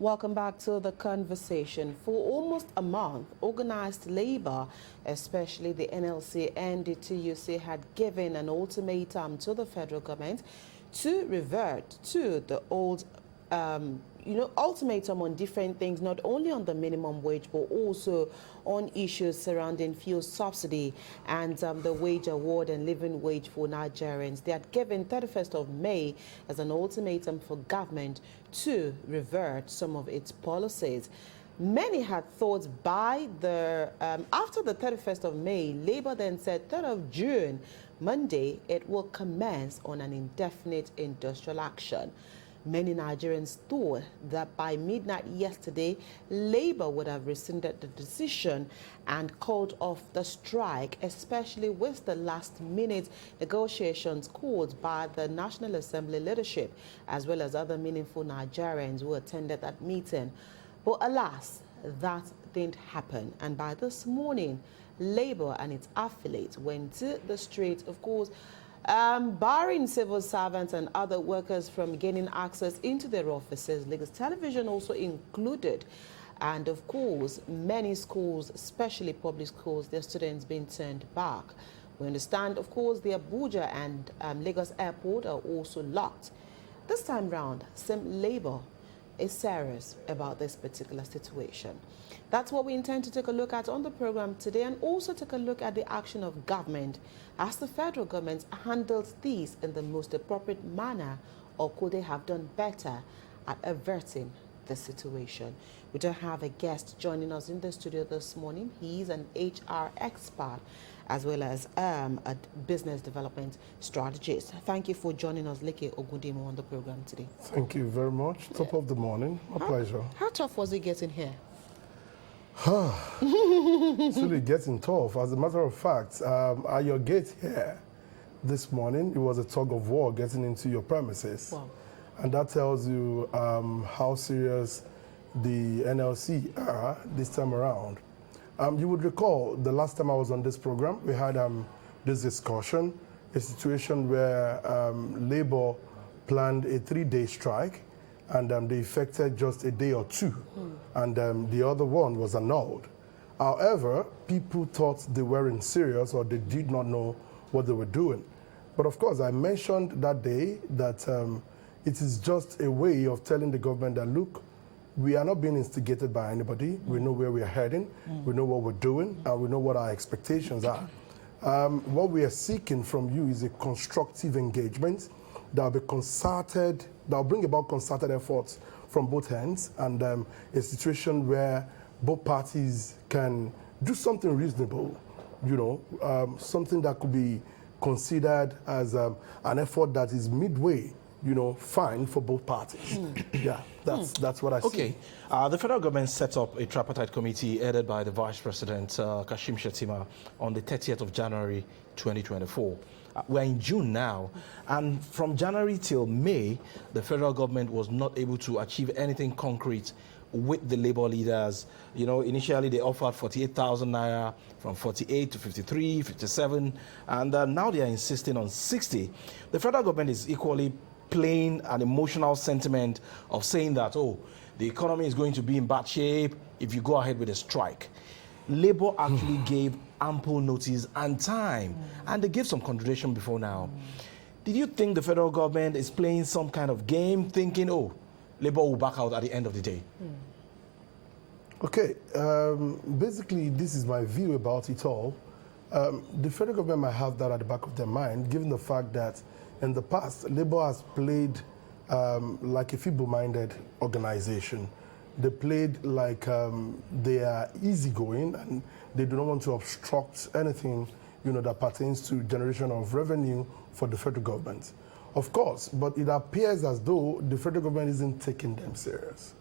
Welcome back to the conversation. For almost a month, organized labor, especially the NLC and the TUC, had given an ultimatum to the federal government to revert to the old ultimatum on different things, not only on the minimum wage, but also on issues surrounding fuel subsidy and the wage award and living wage for Nigerians. They had given 31st of May as an ultimatum for government to revert some of its policies. Many had thought by the, after the 31st of May, Labour then said 3rd of June, Monday, it will commence on an indefinite industrial action. Many Nigerians thought that by midnight yesterday, Labour would have rescinded the decision and called off the strike, especially with the last-minute negotiations called by the National Assembly leadership, as well as other meaningful Nigerians who attended that meeting. But alas, that didn't happen. And by this morning, Labour and its affiliates went to the streets, of course, barring civil servants and other workers from gaining access into their offices. Lagos Television also included. And of course, many schools, especially public schools, their students being turned back. We understand, of course, the Abuja and Lagos Airport are also locked. This time round, some Labour is serious about this particular situation. That's what we intend to take a look at on the program today, and also take a look at the action of government as the federal government handles these in the most appropriate manner, or could they have done better at averting the situation. We do have a guest joining us in the studio this morning. He's an HR expert as well as a business development strategist. Thank you for joining us, Leke Ogundimo, on the program today. Thank you very much. Top of the morning. My pleasure. How tough was it getting here? It's really getting tough. As a matter of fact, at your gate here this morning, it was a tug of war getting into your premises. Wow. And that tells you how serious the NLC are this time around. You would recall the last time I was on this program, we had this discussion, a situation where Labour planned a 3-day strike, and they effected just a day or two, and the other one was annulled. However, people thought they weren't serious, or they did not know what they were doing. But of course, I mentioned that day that it is just a way of telling the government that, look, we are not being instigated by anybody. We know where we are heading. We know what we're doing, and we know what our expectations are. What we are seeking from you is a constructive engagement that will be concerted, that will bring about concerted efforts from both ends, and a situation where both parties can do something reasonable, something that could be considered as an effort that is midway, fine for both parties. Yeah, that's what I see. Okay, the federal government set up a tripartite committee headed by the Vice President, Kashim Shettima, on the 30th of January, 2024. We're in June now, and from January till May, the federal government was not able to achieve anything concrete with the labor leaders. Initially they offered 48,000 naira, from 48 to 53, 57, and now they are insisting on 60. The federal government is equally playing an emotional sentiment of saying that, oh, the economy is going to be in bad shape if you go ahead with a strike. Labour actually gave ample notice and time, and they gave some consideration before now. Did you think the federal government is playing some kind of game, thinking, oh, Labour will back out at the end of the day? Okay, basically this is my view about it all. The federal government might have that at the back of their mind, given the fact that in the past, Labour has played like a feeble-minded organization. They played like they are easygoing, and they do not want to obstruct anything that pertains to generation of revenue for the federal government. Of course, but it appears as though the federal government isn't taking them serious.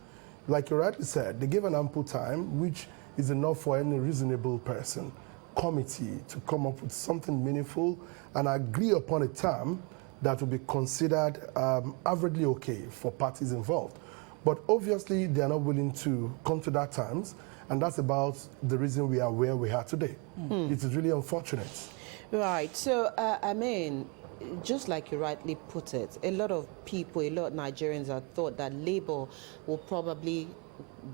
Like you rightly said, they gave an ample time, which is enough for any reasonable person, committee, to come up with something meaningful and agree upon a term that will be considered averagely okay for parties involved. But obviously, they are not willing to come to that terms, and that's about the reason we are where we are today. It is really unfortunate. Right. So, just like you rightly put it, a lot of people, a lot of Nigerians have thought that Labour will probably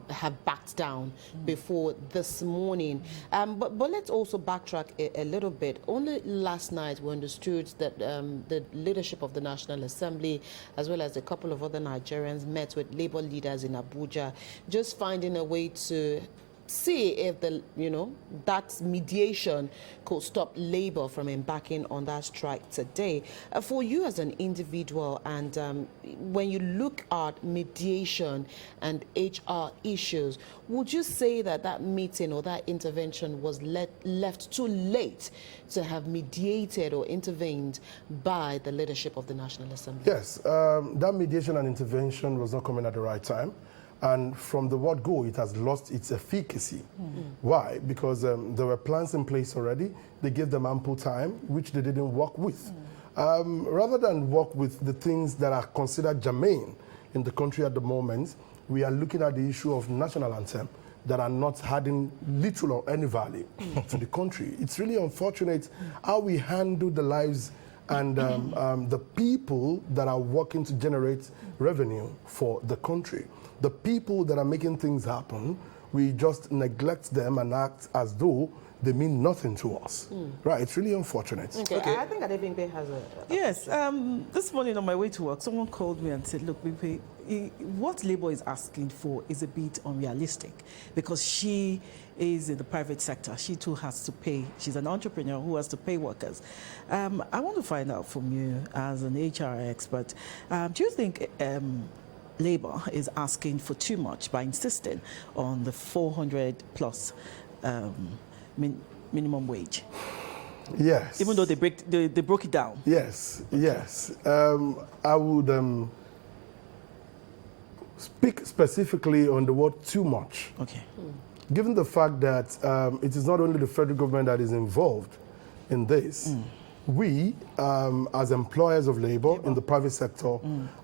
have backed down before this morning. But let's also backtrack a little bit. Only last night we understood that the leadership of the National Assembly, as well as a couple of other Nigerians, met with Labour leaders in Abuja, just finding a way to see if that mediation could stop Labour from embarking on that strike today. For you as an individual, and when you look at mediation and HR issues, would you say that that meeting or that intervention was left too late to have mediated or intervened by the leadership of the National Assembly? Yes, that mediation and intervention was not coming at the right time. And from the word go, it has lost its efficacy. Why? Because there were plans in place already. They gave them ample time, which they didn't work with. Rather than work with the things that are considered germane in the country at the moment, we are looking at the issue of national anthem that are not adding little or any value to the country. It's really unfortunate how we handle the lives and the people that are working to generate revenue for the country. The people that are making things happen, we just neglect them and act as though they mean nothing to us. Right, it's really unfortunate. Okay. I think Adebimpe has a... Yes, this morning on my way to work, someone called me and said, look, Bimpe, what Labour is asking for is a bit unrealistic because she is in the private sector. She too has to pay. She's an entrepreneur who has to pay workers. I want to find out from you as an HR expert, do you think Labour is asking for too much by insisting on the 400 plus minimum wage? Yes. Even though they broke it down. Yes, yes. I would speak specifically on the word too much. Okay. Given the fact that it is not only the federal government that is involved in this, we, as employers of labor in the private sector,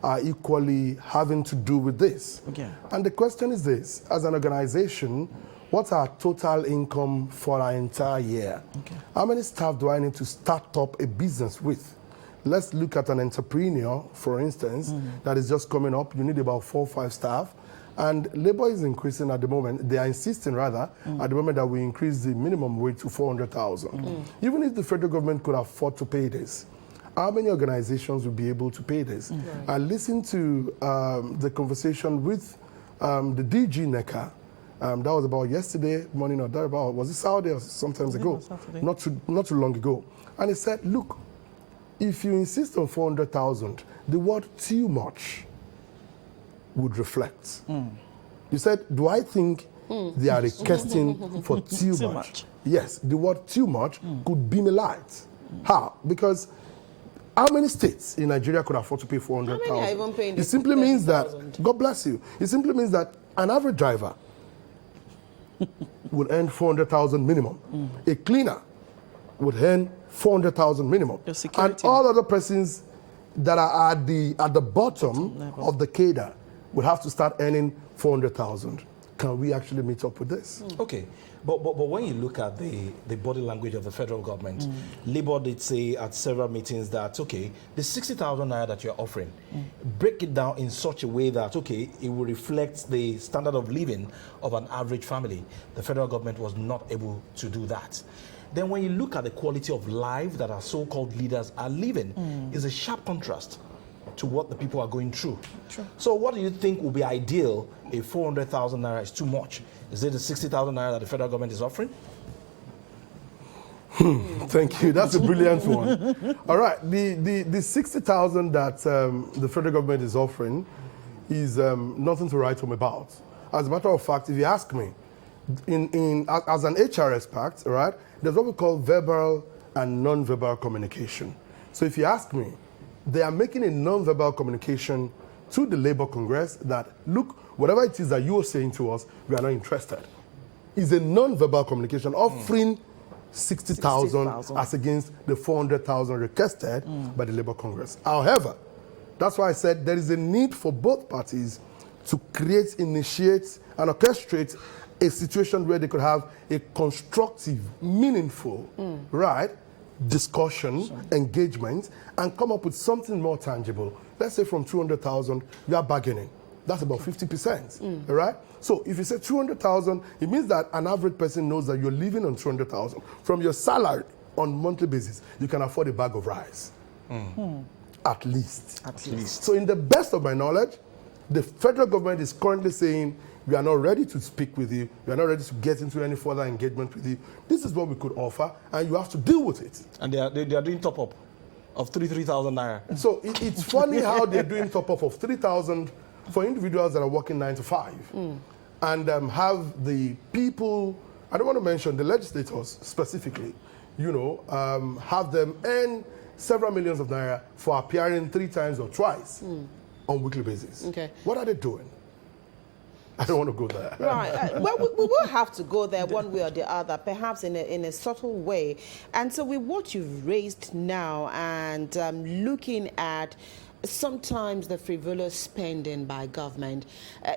are equally having to do with this. Okay. And the question is this, as an organization, what's our total income for our entire year? Okay. How many staff do I need to start up a business with? Let's look at an entrepreneur, for instance, that is just coming up. You need about 4 or 5 staff. And labor is increasing at the moment. They are insisting, rather, at the moment that we increase the minimum wage to 400,000. Even if the federal government could afford to pay this, how many organizations will be able to pay this? I listened to the conversation with the DG NECA. That was about yesterday morning or thereabout. Was it Saturday or sometimes ago? Not too long ago. And he said, look, if you insist on 400,000, the word too much would reflect. You said, do I think they are requesting for too much? Yes, the word too much could beam a light. How? Because how many states in Nigeria could afford to pay 400,000? How many are even paying It simply means that, 30,000? God bless you, it simply means that an average driver would earn 400,000 minimum. A cleaner would earn 400,000 minimum. Your And security all other persons that are at the bottom of the cadre would have to start earning 400,000. Can we actually meet up with this? Okay, but when you look at the body language of the federal government, Labour did say at several meetings that, okay, the 60,000 naira that you're offering, break it down in such a way that, okay, it will reflect the standard of living of an average family. The federal government was not able to do that. Then when you look at the quality of life that our so-called leaders are living, is a sharp contrast to what the people are going through. Sure. So what do you think will be ideal if 400,000 naira is too much? Is it the 60,000 naira that the federal government is offering? Thank you. That's a brilliant one. All right. The 60,000 that the federal government is offering is nothing to write home about. As a matter of fact, if you ask me, as an HR expert, right, there's what we call verbal and non-verbal communication. So if you ask me, they are making a non-verbal communication to the Labour Congress that, look, whatever it is that you are saying to us, we are not interested. It's a non-verbal communication offering 60,000 as against the 400,000 requested by the Labour Congress. However, that's why I said there is a need for both parties to create, initiate, and orchestrate a situation where they could have a constructive, meaningful, right, discussion, engagement, and come up with something more tangible. Let's say from 200,000, you are bargaining. That's about 50%, all right? So if you say 200,000, it means that an average person knows that you're living on 200,000. From your salary on monthly basis, you can afford a bag of rice. At least. At least. So in the best of my knowledge, the federal government is currently saying, we are not ready to speak with you. We are not ready to get into any further engagement with you. This is what we could offer, and you have to deal with it. And they are doing top-up of 3,000 naira. So it's funny how they're doing top-up of 3,000 for individuals that are working 9 to 5. And have the people, I don't want to mention the legislators specifically, you know, have them earn several millions of naira for appearing 3 times or twice on weekly basis. Okay. What are they doing? I don't want to go there. Right. Well, we will have to go there one way or the other, perhaps in a subtle way. And so with what you've raised now and looking at sometimes the frivolous spending by government,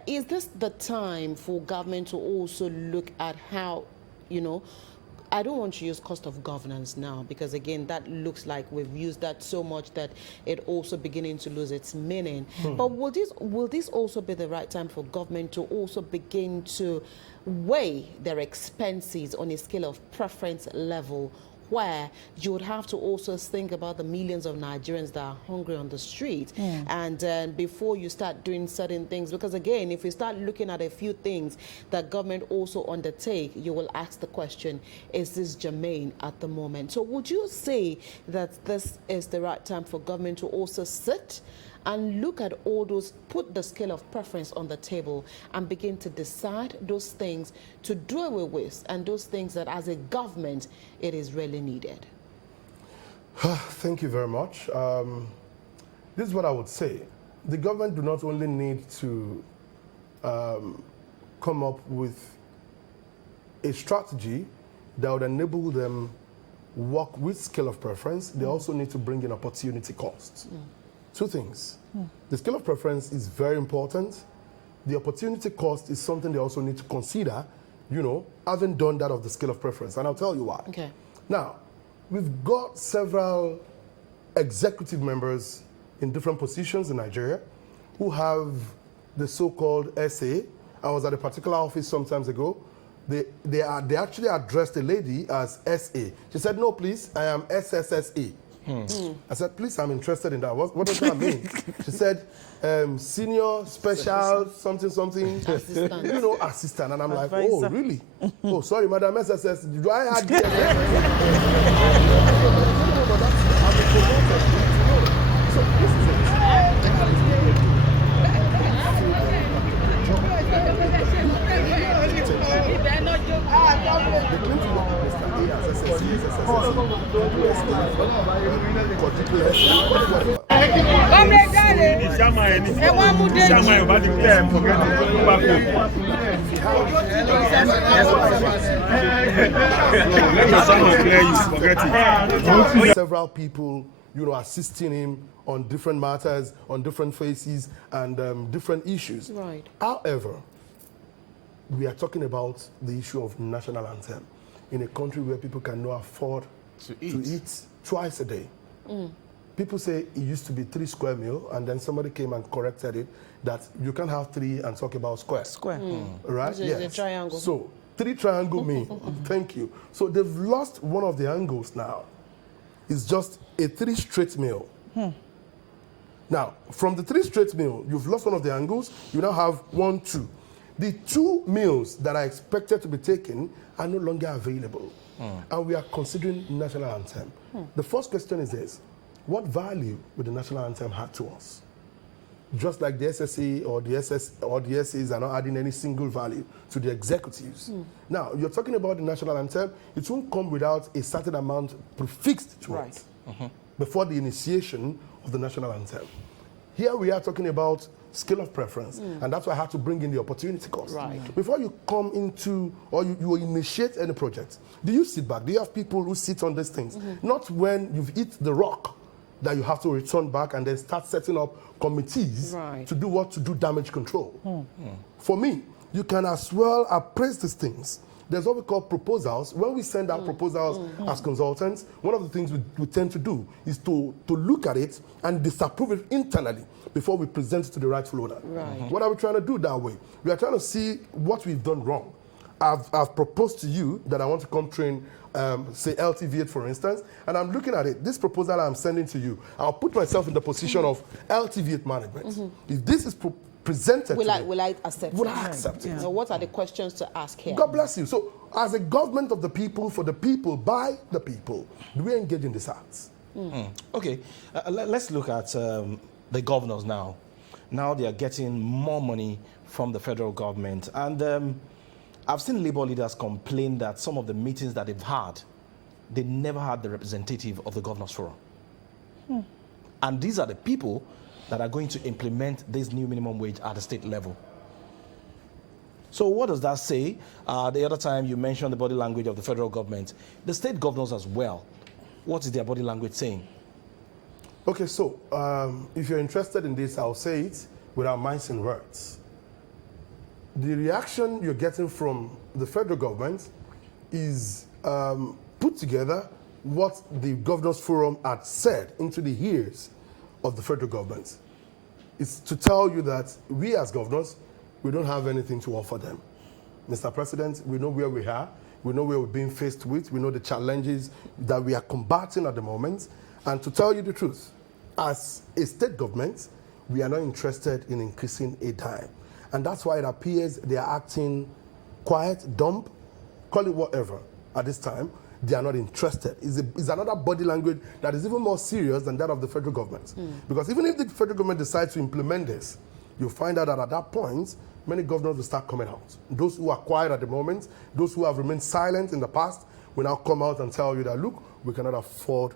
is this the time for government to also look at how, you know, I don't want to use cost of governance now, because again, that looks like we've used that so much that it also beginning to lose its meaning. But will this also be the right time for government to also begin to weigh their expenses on a scale of preference level, where you would have to also think about the millions of Nigerians that are hungry on the street, and before you start doing certain things, because again, if you start looking at a few things that government also undertake, you will ask the question, is this germane at the moment? So would you say that this is the right time for government to also sit and look at all those, put the scale of preference on the table and begin to decide those things to do away with, and those things that as a government it is really needed? Thank you very much. This is what I would say. The government do not only need to come up with a strategy that would enable them work with scale of preference, they also need to bring in opportunity costs. 2 things. The scale of preference is very important. The opportunity cost is something they also need to consider, you know, having done that of the scale of preference. And I'll tell you why. Okay. Now, we've got several executive members in different positions in Nigeria who have the so-called SA. I was at a particular office some times ago. They actually addressed a lady as SA. She said, no, please, I am SSSA. I said, please, I'm interested in that. What does that mean? She said, senior, special, something, assistant. You know, assistant. And I'm Advisor. like, oh, really? Oh, sorry, Madam SSS, do I have DSTV? No, but that's, I'm promoted. So this is it. They claim to work with Mr. A as SSC, several people, you know, assisting him on different matters, on different phases, and different issues. Right. However, we are talking about the issue of national anthem in a country where people cannot afford to eat twice a day. People say it used to be 3 square meal, and then somebody came and corrected it that you can't have 3 and talk about square. Right? Yes. A triangle. So 3 triangle meal. Thank you. So they've lost one of the angles now. It's just a 3 straight meal. Now, from the 3 straight meal, you've lost one of the angles. You now have 1, 2. The 2 meals that are expected to be taken are no longer available. And we are considering national anthem. The first question is this: what value would the national anthem have to us? Just like the SSA or the SS or the SAs are not adding any single value to the executives. Now, you're talking about the national anthem, it won't come without a certain amount prefixed to it before the initiation of the national anthem. Here we are talking about scale of preference, and that's why I have to bring in the opportunity cost. Right. Before you come into, or you initiate any project, do you sit back? Do you have people who sit on these things? Not when you've hit the rock that you have to return back and then start setting up committees to do what? To do damage control. For me, you can as well appraise these things there's what we call proposals. When we send out proposals as consultants, one of the things we tend to do is to look at it and disapprove it internally before we present it to the rightful owner. Right. What are we trying to do that way? We are trying to see what we've done wrong. I've proposed to you that I want to come train, say LTV8 for instance, and I'm looking at it. This proposal I'm sending to you, I'll put myself in the position of LTV8 management. If this is presented Will to I, me, will I accept will it? I accept it? So what are the questions to ask here? God bless you. So, as a government of the people, for the people, by the people, do we engage in these acts? Okay, let's look at the governors now. Now they are getting more money from the federal government. And I've seen Labour leaders complain that some of the meetings that they've had, they never had the representative of the Governors Forum. And these are the people that are going to implement this new minimum wage at the state level. So what does that say? The other time you mentioned the body language of the federal government. The state governors as well. What is their body language saying? Okay, so if you're interested in this, I'll say it without mincing words. The reaction you're getting from the federal government is put together what the Governors Forum had said into the ears of the federal government. It's to tell you that we as governors, we don't have anything to offer them. Mr. President, we know where we are, we know where we're being faced with, we know the challenges that we are combating at the moment, and to tell you the truth, as a state government, we are not interested in increasing a dime. And that's why it appears they are acting quiet, dumb, call it whatever, at this time. They are not interested. It's another body language that is even more serious than that of the federal government. Because even if the federal government decides to implement this, you'll find out that at that point, many governors will start coming out. Those who are quiet at the moment, those who have remained silent in the past, will now come out and tell you that, look, we cannot afford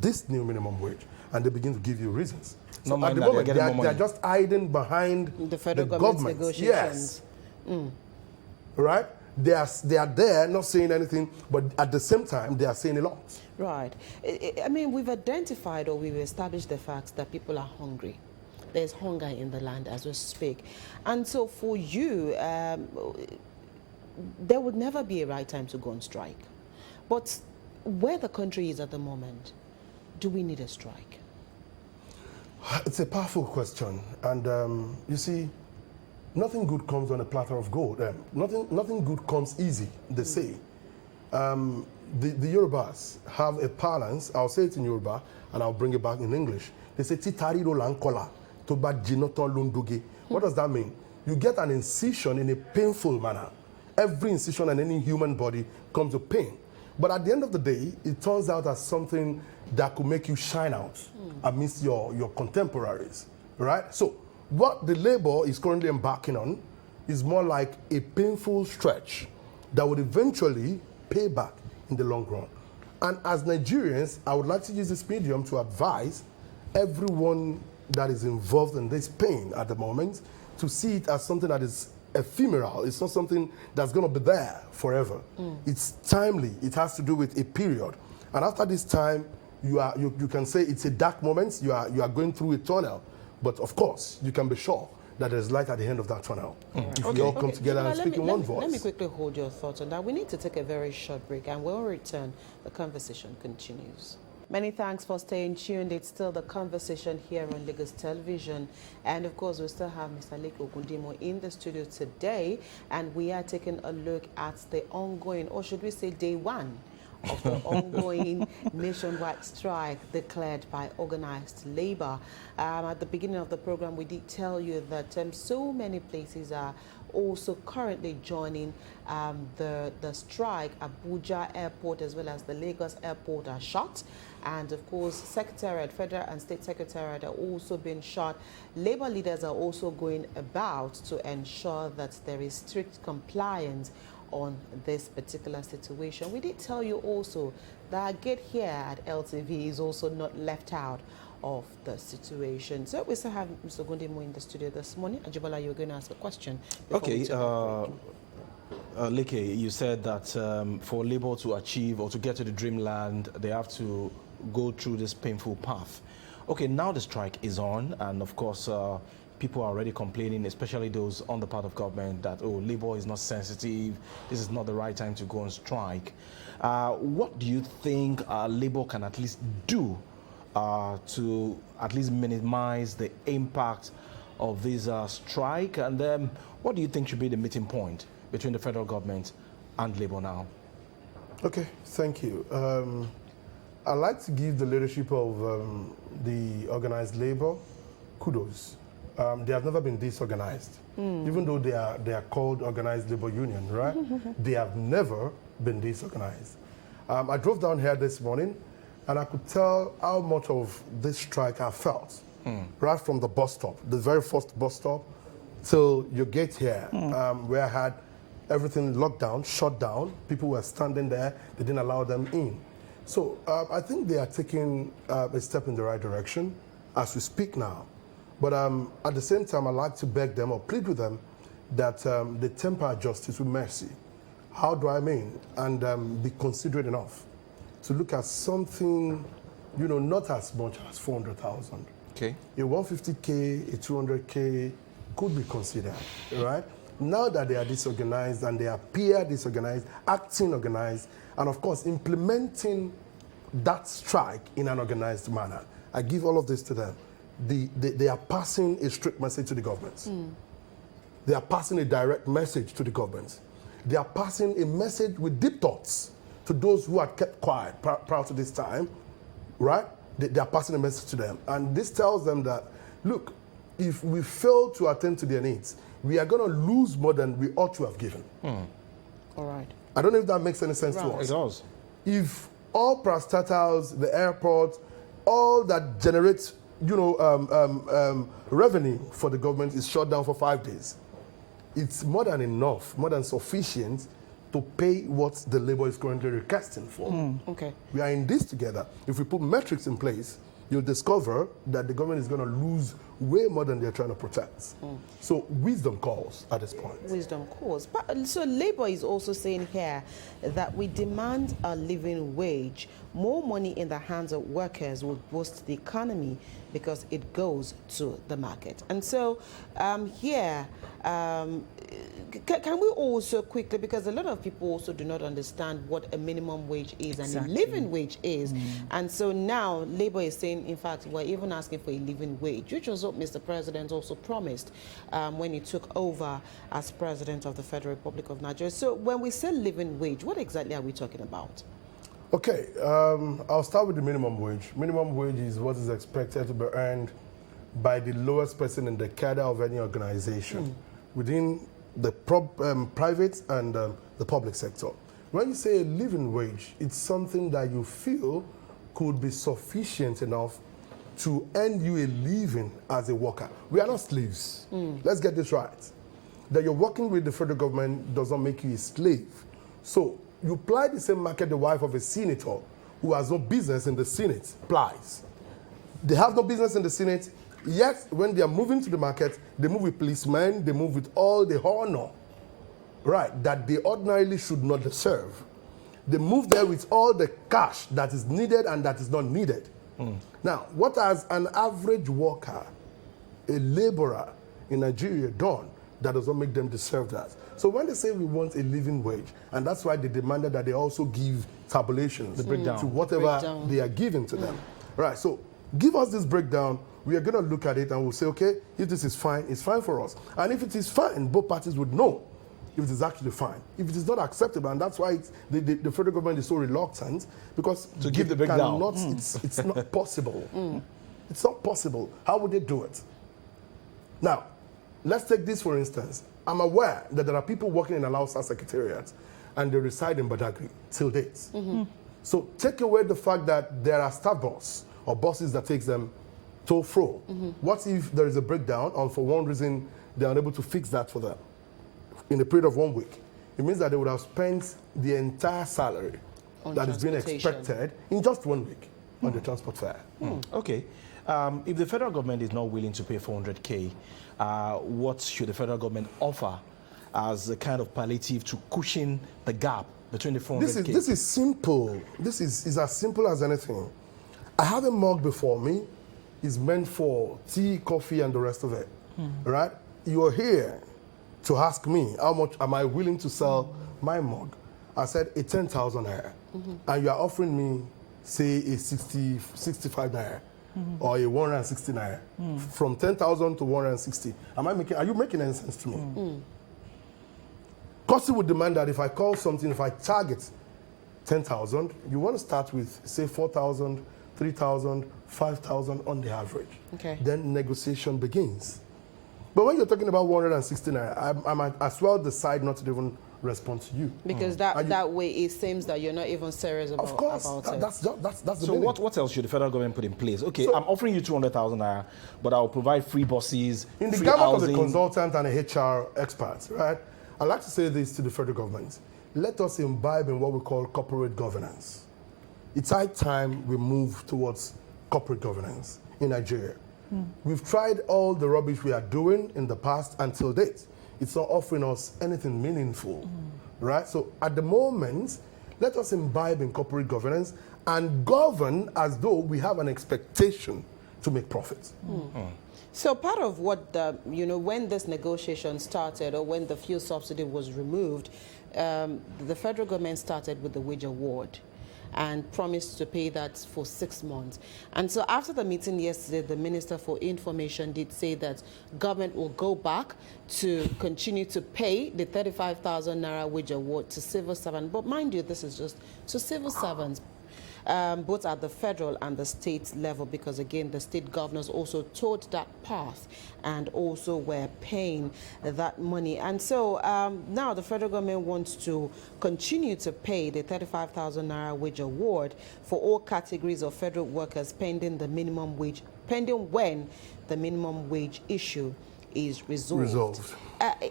this new minimum wage. And they begin to give you reasons. So at the moment, they are just hiding behind The federal the government's government. negotiations. Yes. Right? They are there not saying anything, but at the same time, they are saying a lot. Right. I mean, we've identified or we've established the facts that people are hungry. There's hunger in the land as we speak. And so for you, there would never be a right time to go on strike. But where the country is at the moment, do we need a strike? It's a powerful question. And you see, nothing good comes on a platter of gold. Nothing good comes easy, they say. The Yorubas have a balance. I'll say it in Yoruba, and I'll bring it back in English. They say, Titari ro lankola, toba jinoton lunduge. What does that mean? You get an incision in a painful manner. Every incision in any human body comes with pain. But at the end of the day, it turns out as something that could make you shine out amidst your contemporaries, right? So what the Labour is currently embarking on is more like a painful stretch that would eventually pay back in the long run. And as Nigerians, I would like to use this medium to advise everyone that is involved in this pain at the moment to see it as something that is ephemeral. It's not something that's going to be there forever. It's timely. It has to do with a period. And after this time, you can say it's a dark moment. You are going through a tunnel. But of course, you can be sure that there's light at the end of that tunnel. If we all come together and speak in one voice. Let me quickly hold your thoughts on that. We need to take a very short break, and when we return, the conversation continues. Many thanks for staying tuned. It's still the conversation here on Lagos Television. And of course, we still have Mr. Leke Ogundimo in the studio today. And we are taking a look at the ongoing, or should we say day one, of the ongoing nationwide strike declared by organized labor. At the beginning of the program, we did tell you that so many places are also currently joining the strike. Abuja Airport as well as the Lagos Airport are shut. And of course, Secretariat, Federal and State Secretariat are also being shut. Labor leaders are also going about to ensure that there is strict compliance on this particular situation. We did tell you also that our gate here at LTV is also not left out of the situation. So we still have Mr. Ogundimo in the studio this morning. Ajibola, you're going to ask a question. Okay. Leke, you said that for Labour to achieve or to get to the dreamland, they have to go through this painful path. Okay, now the strike is on, and of course, people are already complaining, especially those on the part of government, that, oh, labor is not sensitive, this is not the right time to go on strike. What do you think labor can at least do to at least minimize the impact of this strike? And then what do you think should be the meeting point between the federal government and labor now? Okay, thank you. I'd like to give the leadership of the organized labor kudos. They have never been disorganized. Even though they are called organized labor union, right? They have never been disorganized. I drove down here this morning and I could tell how much of this strike I felt. Right from the bus stop, the very first bus stop, till you get here, where I had everything locked down, shut down. People were standing there. They didn't allow them in. So I think they are taking a step in the right direction as we speak now. But at the same time, I'd like to beg them or plead with them that they temper justice with mercy. How do I mean? And be considerate enough to look at something, you know, not as much as 400,000. Okay. A 150K, a 200K could be considered, right? Now that they are disorganized and they appear disorganized, acting organized, and of course implementing that strike in an organized manner, I give all of this to them. They are passing a strict message to the government. They are passing a direct message to the government. They are passing a message with deep thoughts to those who had kept quiet prior to this time, right? They are passing a message to them. And this tells them that, look, if we fail to attend to their needs, we are going to lose more than we ought to have given. All right. I don't know if that makes any sense to us. It does. If all parastatals, the airport, all that generates, you know, revenue for the government is shut down for 5 days, it's more than enough, more than sufficient to pay what the labor is currently requesting for. Okay. We are in this together. If we put metrics in place, you'll discover that the government is going to lose way more than they're trying to protect. So wisdom calls at this point. Wisdom calls. But so labor is also saying here that we demand a living wage. More money in the hands of workers will boost the economy because it goes to the market. And so here, can we also quickly, because a lot of people also do not understand what a minimum wage is and a living wage is. And so now labor is saying, in fact, we're even asking for a living wage, which was what Mr. President also promised when he took over as President of the Federal Republic of Nigeria. So when we say living wage, what exactly are we talking about? Okay, I'll start with the minimum wage. Minimum wage is what is expected to be earned by the lowest person in the cadre of any organization within the private and the public sector. When you say a living wage, it's something that you feel could be sufficient enough to earn you a living as a worker. We are not slaves. Let's get this right. That you're working with the federal government does not make you a slave. So you ply the same market the wife of a senator who has no business in the Senate plies. They have no business in the Senate, yet when they are moving to the market, they move with policemen, they move with all the honor, right, that they ordinarily should not deserve. They move there with all the cash that is needed and that is not needed. Now, what has an average worker, a laborer in Nigeria done that does not make them deserve that? So when they say we want a living wage, and that's why they demanded that they also give tabulations to whatever they are giving to them. Right, so give us this breakdown. We are going to look at it and we'll say, okay, if this is fine, it's fine for us. And if it is fine, both parties would know if it is actually fine. If it is not acceptable, and that's why the federal government is so reluctant, because to give the breakdown. It's not possible. It's not possible. How would they do it? Now, let's take this for instance. I'm aware that there are people working in Alausa Secretariat and they reside in Badagry till date. So take away the fact that there are staff bus or buses that takes them to fro. What if there is a breakdown and for one reason they are unable to fix that for them in a period of 1 week? It means that they would have spent the entire salary that is being expected in just 1 week on the transport fare. Okay. If the federal government is not willing to pay 400K, what should the federal government offer as a kind of palliative to cushion the gap between the 400K? This is simple. This is as simple as anything. I have a mug before me. It's meant for tea, coffee, and the rest of it. right? You are here to ask me how much am I willing to sell my mug. I said a 10,000 naira, and you are offering me, say, a 65 naira. Or a 160 naira, from 10,000 to 160. Are you making any sense to me? Costy would demand that if I call something, if I target 10,000, you want to start with, say, 4,000, 3,000, 5,000 on the average. Okay. Then negotiation begins. But when you're talking about 160 naira, I might as well decide not to even respond to you. Because that way it seems that you're not even serious about, Of course, about it. that's the So meaning. what else should the federal government put in place? Okay, So- I'm offering you 200,000 naira, but I'll provide free buses, In the free gamut of housing. a consultant and a HR expert, right? I'd like to say this to the federal government. Let us imbibe in what we call corporate governance. It's high time we move towards corporate governance in Nigeria. We've tried all the rubbish we are doing in the past until date. It's not offering us anything meaningful, right? So at the moment, let us imbibe in corporate governance and govern as though we have an expectation to make profits. So part of what when this negotiation started, or when the fuel subsidy was removed, the federal government started with the wage award and promised to pay that for 6 months. And so after the meeting yesterday, the Minister for Information did say that government will go back to continue to pay the 35,000 naira wage award to civil servants. But mind you, this is just to civil servants, both at the federal and the state level, because again, the state governors also toed that path and also were paying that money. And so now the federal government wants to continue to pay the 35,000 naira wage award for all categories of federal workers pending the minimum wage, pending when the minimum wage issue is resolved.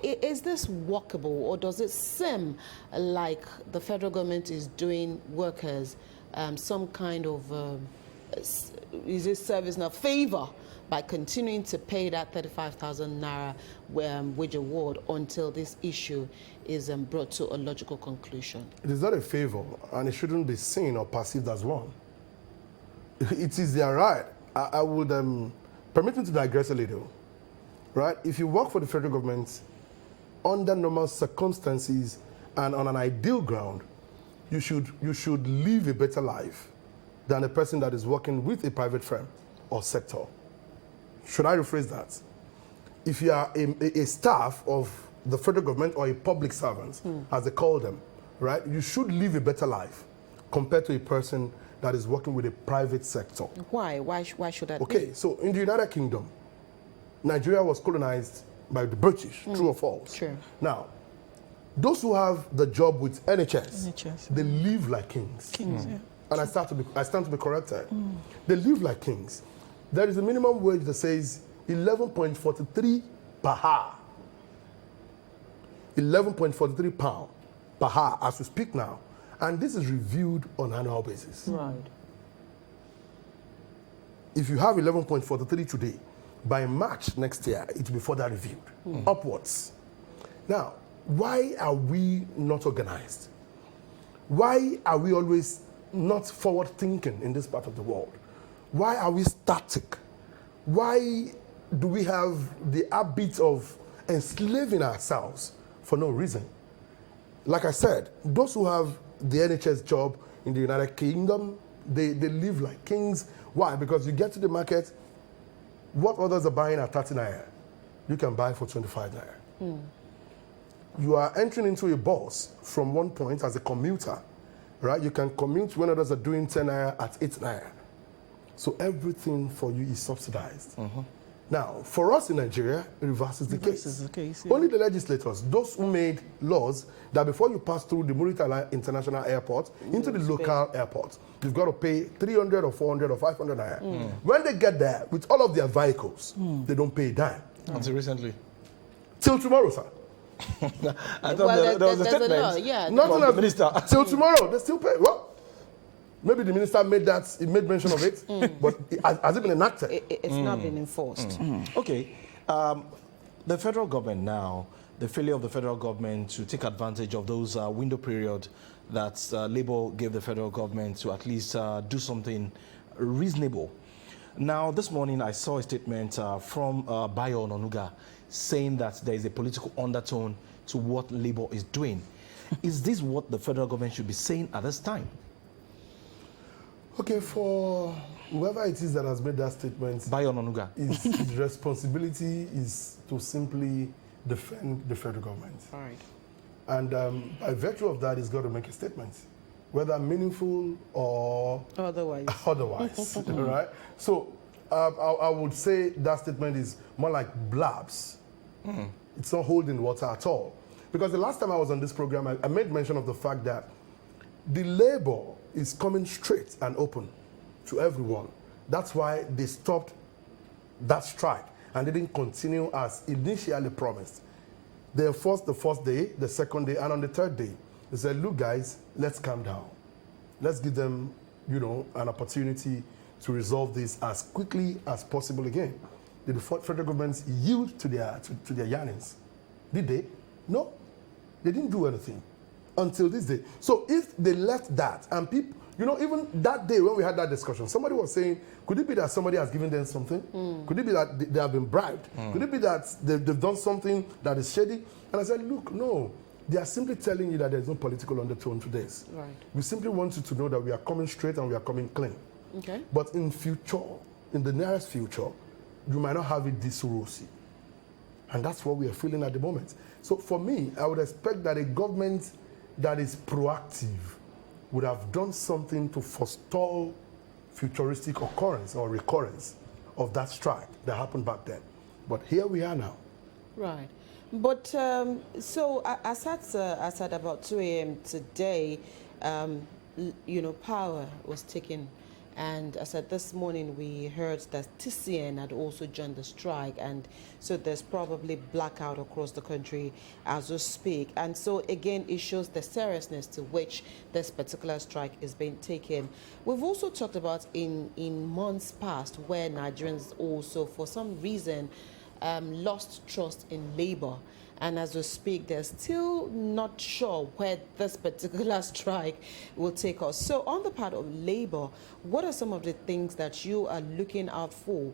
Is this workable, or does it seem like the federal government is doing workers some kind of is this service now favor by continuing to pay that 35,000 naira wage award until this issue is brought to a logical conclusion? It is not a favor, and it shouldn't be seen or perceived as one. It is their right. I would permit me to digress a little. Right? If you work for the federal government under normal circumstances and on an ideal ground, you should live a better life than a person that is working with a private firm or sector. Should I rephrase that? If you are a staff of the federal government or a public servant, as they call them, right, you should live a better life compared to a person that is working with a private sector. Why? Why should that be? Okay, so in the United Kingdom, Nigeria was colonized by the British, true or false? True. Now, those who have the job with NHS, NHS. they live like kings. Kings, yeah. And I stand to be corrected. They live like kings. There is a minimum wage that says 11.43 per hour. 11.43 pound per hour as we speak now. And this is reviewed on an annual basis. Right. If you have 11.43 today, by March next year, it will be further reviewed, upwards. Now, why are we not organized? Why are we always not forward thinking in this part of the world? Why are we static? Why do we have the habit of enslaving ourselves for no reason? Like I said, those who have the NHS job in the United Kingdom, they live like kings. Why? Because you get to the market, what others are buying at 30 naira, you can buy for 25 naira. You are entering into a bus from one point as a commuter, right? You can commute when others are doing 10 naira at 8 naira. So everything for you is subsidized. Now, for us in Nigeria, it reverses the case. Reverses the case, yeah. Only the legislators, those who made laws that before you pass through the Muritala International Airport into the local airport, you've got to pay 300 or 400 or 500 naira. When they get there, with all of their vehicles, they don't pay a dime. Until recently. Till tomorrow, sir. I thought there was a there's statement. law, yeah. Nothing From the else. minister. Till tomorrow, they still pay. Well, maybe the minister made that, he made mention of it, but has it been enacted? It's not been enforced. Okay. The federal government now, the failure of the federal government to take advantage of those window period that Labour gave the federal government to at least do something reasonable. Now, this morning I saw a statement from Bayo Ononuga saying that there is a political undertone to what Labour is doing. Is this what the federal government should be saying at this time? Okay, for whoever it is that has made that statement, Bayo Ononuga. his responsibility is to simply defend the federal government. All right. And by virtue of that, he's got to make a statement, whether meaningful or Otherwise. otherwise. All right? So I would say that statement is more like blabs. It's not holding water at all. Because the last time I was on this program, I made mention of the fact that the labor is coming straight and open to everyone. That's why they stopped that strike and they didn't continue as initially promised. They enforced the first day, the second day, and on the third day, they said, look guys, let's calm down. Let's give them, an opportunity to resolve this as quickly as possible again. Did the federal government yield to their yearnings? Did they? No. They didn't do anything until this day. So if they left that and people, even that day when we had that discussion, somebody was saying, could it be that somebody has given them something? Could it be that they have been bribed? Could it be that they've done something that is shady? And I said, look, no. They are simply telling you that there's no political undertone to this. Right. We simply want you to know that we are coming straight and we are coming clean. Okay. But in the nearest future, you might not have it this rosy. And that's what we are feeling at the moment. So for me, I would expect that a government that is proactive would have done something to forestall futuristic occurrence or recurrence of that strike that happened back then. But here we are now. Right. But so as at about 2 a.m. today, power was taken. And as at this morning, we heard that TCN had also joined the strike. And so there's probably blackout across the country as we speak. And so, again, it shows the seriousness to which this particular strike is being taken. We've also talked about in months past where Nigerians also, for some reason, lost trust in Labour. And as we speak, they're still not sure where this particular strike will take us. So on the part of Labour, what are some of the things that you are looking out for,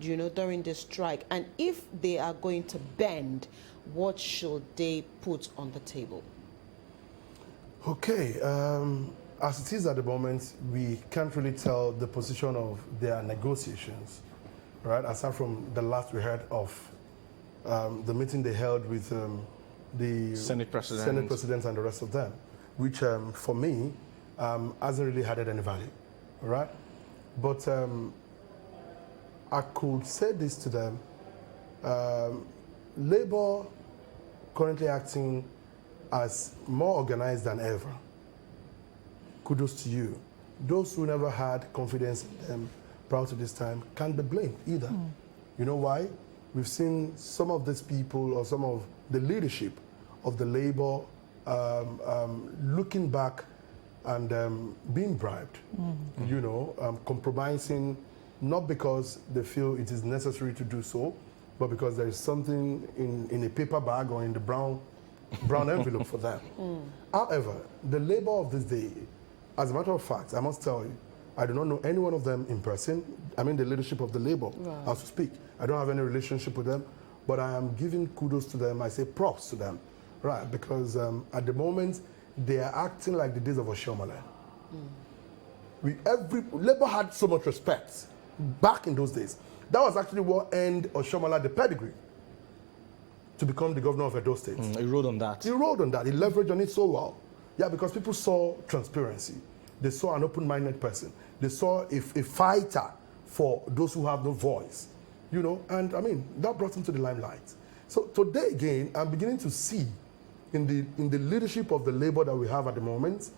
during this strike? And if they are going to bend, what should they put on the table? Okay. As it is at the moment, we can't really tell the position of their negotiations, right? Aside from the last we heard of the meeting they held with the Senate President and the rest of them, which for me hasn't really added any value, right? But I could say this to them: Labour currently acting as more organized than ever. Kudos to you. Those who never had confidence in them prior to this time can't be blamed either. You know why? We've seen some of these people or some of the leadership of the Labour looking back and being bribed, compromising, not because they feel it is necessary to do so, but because there is something in a paper bag or in the brown envelope for them. However, the Labour of this day, as a matter of fact, I must tell you, I do not know any one of them in person. I mean the leadership of the Labour, as we speak. I don't have any relationship with them, but I am giving kudos to them. I say props to them, right? Because at the moment, they are acting like the days of Oshiomhole. Labour had so much respect back in those days. That was actually what earned Oshiomhole the pedigree to become the governor of Edo State. He rode on that. He rode on that. He leveraged on it so well. Yeah, because people saw transparency. They saw an open-minded person. They saw a fighter for those who have no voice. And I mean, that brought him to the limelight. So today again, I'm beginning to see in the leadership of the Labour that we have at the moment,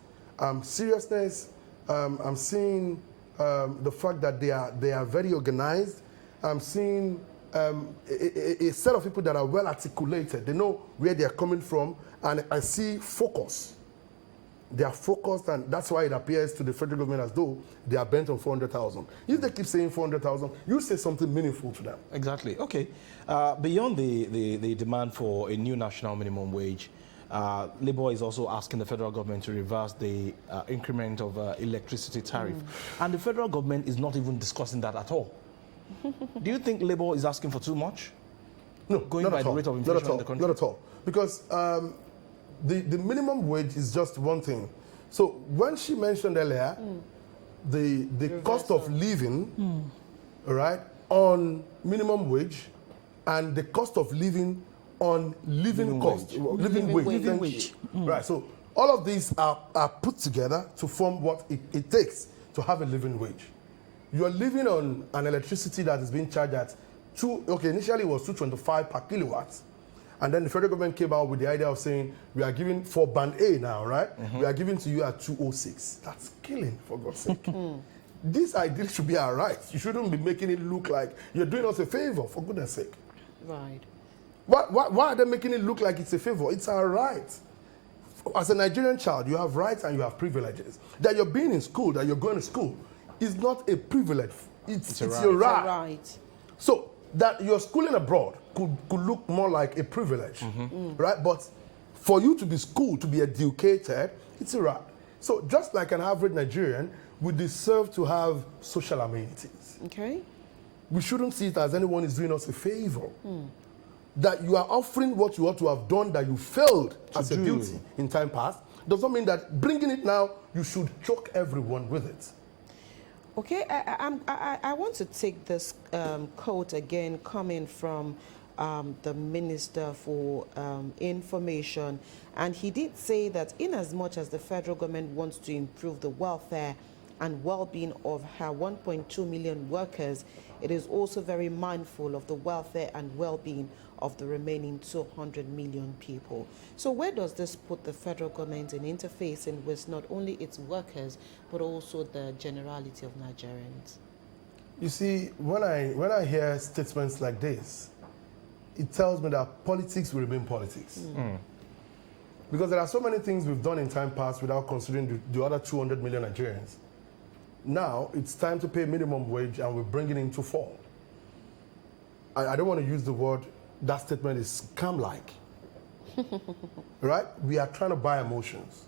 seriousness. I'm seeing the fact that they are very organized. I'm seeing a set of people that are well articulated. They know where they are coming from, and I see focus. They are focused, and that's why it appears to the federal government as though they are bent on 400,000. If they keep saying 400,000, you say something meaningful to them. Exactly. Okay. Beyond the demand for a new national minimum wage, Labour is also asking the federal government to reverse the increment of electricity tariff. And the federal government is not even discussing that at all. Do you think Labour is asking for too much? No, Going not by at the all. rate of Not inflation at all. in the country? Not at all. Because the minimum wage is just one thing. So when she mentioned earlier, the cost of living, all right, on minimum wage, and the cost of living on living cost, living wage. Right. So all of these are put together to form what it takes to have a living wage. You are living on an electricity that is being charged at initially it was 225 per kilowatts. And then the federal government came out with the idea of saying, we are giving for band A now, right? We are giving to you at 206. That's killing, for God's sake. This idea should be our right. You shouldn't be making it look like you're doing us a favor, for goodness sake. Right. Why are they making it look like it's a favor? It's our right. As a Nigerian child, you have rights and you have privileges. That you're being in school, that you're going to school, is not a privilege. It's your right. It's a right. So that you're schooling abroad could look more like a privilege, right? But for you to be schooled, to be educated, it's a right. So just like an average Nigerian, we deserve to have social amenities. Okay. We shouldn't see it as anyone is doing us a favor. That you are offering what you ought to have done that you failed as a duty in time past does not mean that bringing it now, you should choke everyone with it. Okay, I want to take this quote again coming from the Minister for Information, and he did say that in as much as the federal government wants to improve the welfare and well-being of her 1.2 million workers, it is also very mindful of the welfare and well-being of the remaining 200 million people. So where does this put the federal government in interfacing with not only its workers, but also the generality of Nigerians? You see, when I hear statements like this, it tells me that politics will remain politics. Because there are so many things we've done in time past without considering the other 200 million Nigerians. Now, it's time to pay minimum wage and we're bringing it into fall. I don't want to use the word, that statement is scam-like. Right? We are trying to buy emotions.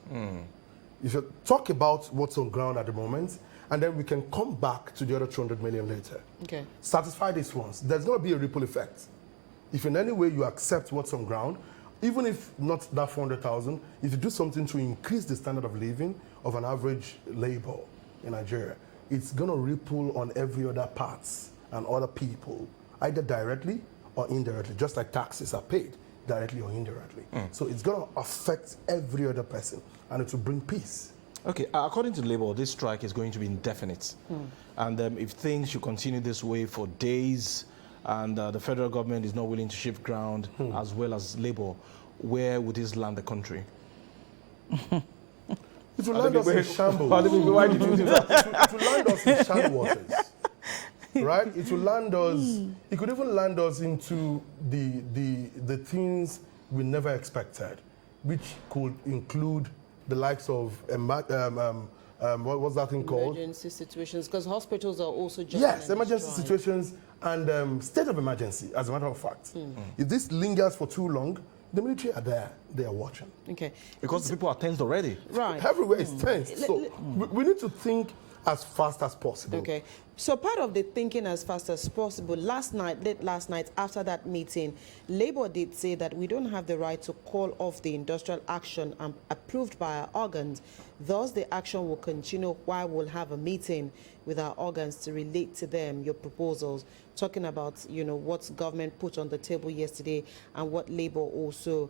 You should talk about what's on ground at the moment, and then we can come back to the other 200 million later. Okay. Satisfy this once. There's going to be a ripple effect. If in any way you accept what's on ground, even if not that 400,000, if you do something to increase the standard of living of an average labor in Nigeria, it's going to ripple on every other parts and other people, either directly or indirectly, just like taxes are paid directly or indirectly. So it's going to affect every other person, and it will bring peace. Okay, according to Labour, this strike is going to be indefinite. And if things should continue this way for days, and the federal government is not willing to shift ground, as well as Labour, where would this land the country? It will land us in shambles. Why did you do that? It will land us in shallow waters. Right? It will land us, it could even land us into the things we never expected, which could include the likes of, what was that thing called? Emergency situations, because hospitals are also joining. Yes, emergency situations and state of emergency, as a matter of fact. If this lingers for too long, the military are there, they are watching. Okay. Because the people are tensed already. Right. Everywhere is tense. So we need to think as fast as possible. Okay. So part of the thinking as fast as possible, late last night, after that meeting, Labour did say that we don't have the right to call off the industrial action approved by our organs. Thus, the action will continue while we'll have a meeting with our organs to relate to them your proposals, talking about, what government put on the table yesterday and what Labour also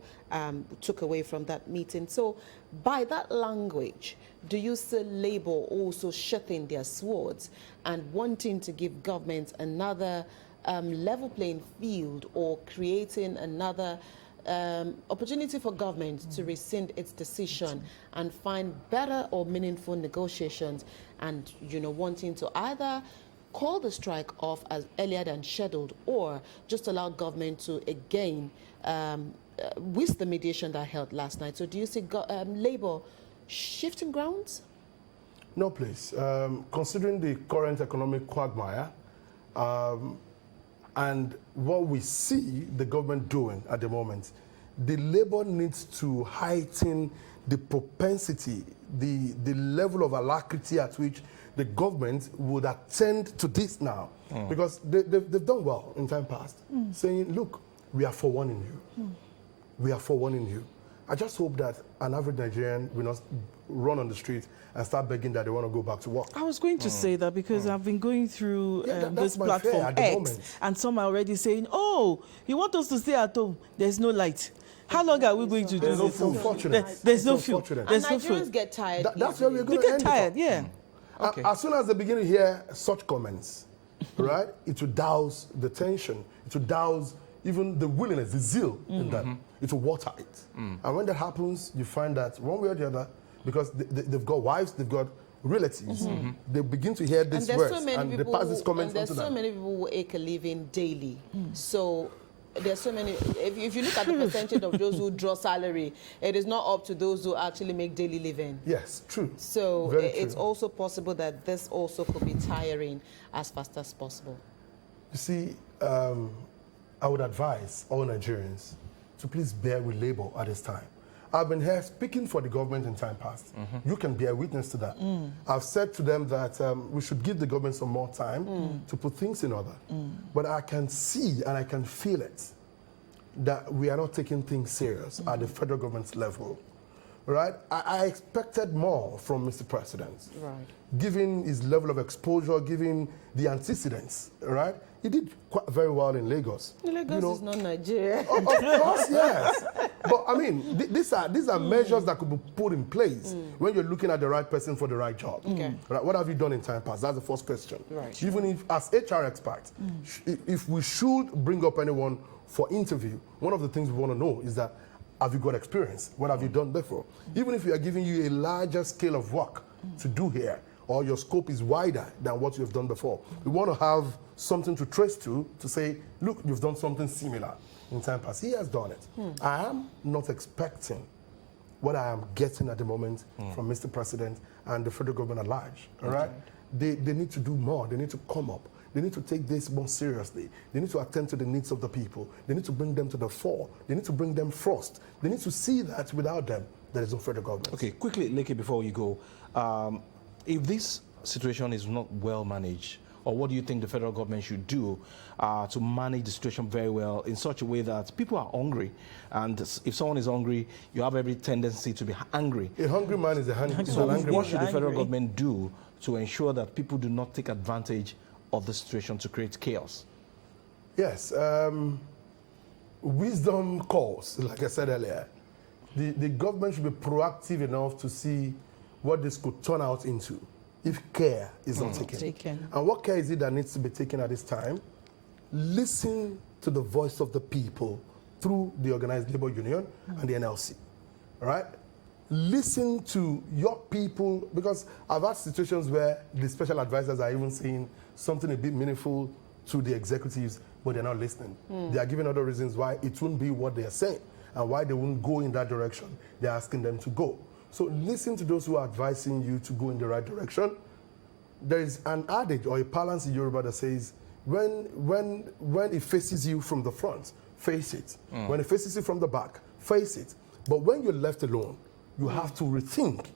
took away from that meeting. So by that language, do you see Labour also shutting their swords and wanting to give government another level playing field, or creating another opportunity for government to rescind its decision and find better or meaningful negotiations, and wanting to either call the strike off as earlier than scheduled, or just allow government to again with the mediation that held last night? So do you see Labour shifting grounds? No, please. Considering the current economic quagmire and what we see the government doing at the moment, the labor needs to heighten the propensity, the level of alacrity at which the government would attend to this now. Because they've done well in time past, saying, look, we are forewarning you. We are forewarning you. I just hope that an average Nigerian will not run on the street and start begging that they want to go back to work. I was going to say that because I've been going through this that's my platform fear at the X, moment. and some are already saying, oh, you want us to stay at home, there's no light. How long are we going to do There's no this? fuel, fortunately. There's no It's fuel. unfortunate. There's And no fuel. Nigerians get tired. That's where we're easily. going They to get end tired, from. yeah. Okay. As soon as they begin to hear such comments, right, it will douse the tension. It will douse even the willingness, the zeal in them. It will water it. And when that happens, you find that one way or the other, because they've got wives, they've got relatives, they begin to hear these words and they pass these comments on to them. There's so many people who ache a living daily. So there's so many. If you look at the percentage of those who draw salary, it is not up to those who actually make daily living. Yes, true. So Very it's true. also possible that this also could be tiring as fast as possible. You see, I would advise all Nigerians to please bear with labor at this time. I've been here speaking for the government in time past. You can bear witness to that. I've said to them that we should give the government some more time to put things in order. But I can see and I can feel it that we are not taking things serious at the federal government's level. Right? I expected more from Mr. President. Right. Given his level of exposure, given the antecedents, right? He did quite very well in Lagos. Lagos is not Nigeria. Of course, yes. But I mean, these are measures that could be put in place when you're looking at the right person for the right job. Okay. Right? What have you done in time past? That's the first question. Right. Even if, as HR experts, if we should bring up anyone for interview, one of the things we want to know is that, have you got experience? What have you done before? Even if we are giving you a larger scale of work to do here, or your scope is wider than what you've done before, we want to have something to trace to say, look, you've done something similar in time past. He has done it. I am not expecting what I am getting at the moment from Mr. President and the federal government at large. All right? They need to do more. They need to come up. They need to take this more seriously. They need to attend to the needs of the people. They need to bring them to the fore. They need to bring them first. They need to see that without them, there is no federal government. Okay, quickly, Leke, before you go, if this situation is not well managed, or what do you think the federal government should do to manage the situation very well in such a way that people are hungry? And if someone is hungry, you have every tendency to be angry. A hungry man is an angry So man. what should the federal government do to ensure that people do not take advantage of the situation to create chaos? Yes. Wisdom calls, like I said earlier. The government should be proactive enough to see what this could turn out into if care is not taken. And what care is it that needs to be taken at this time? Listen to the voice of the people through the Organized Labor Union and the NLC, all right? Listen to your people, because I've had situations where the special advisors are even saying something a bit meaningful to the executives, but they're not listening. They are giving other reasons why it won't be what they're saying and why they won't go in that direction. They're asking them to go. So listen to those who are advising you to go in the right direction. There is an adage or a balance in Yoruba that says, when it faces you from the front, face it. When it faces you from the back, face it. But when you're left alone, you have to rethink.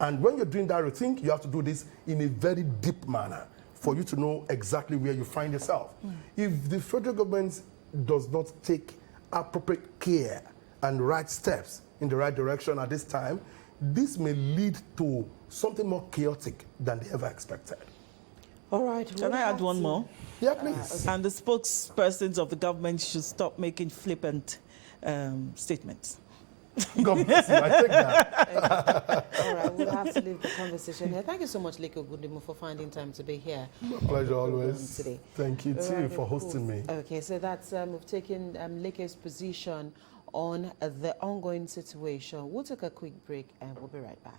And when you're doing that rethink, you have to do this in a very deep manner for you to know exactly where you find yourself. If the federal government does not take appropriate care and right steps in the right direction at this time, this may lead to something more chaotic than they ever expected. All right. Can I add one more? Yeah, please. And the spokespersons of the government should stop making flippant statements. God bless you. I take that. All right, we'll have to leave the conversation here. Thank you so much, Leke Ogundimu, for finding time to be here. My pleasure always. Today. Thank you too Right, for of hosting me. Okay, so that's we've taken Leke's position on the ongoing situation. We'll take a quick break and we'll be right back.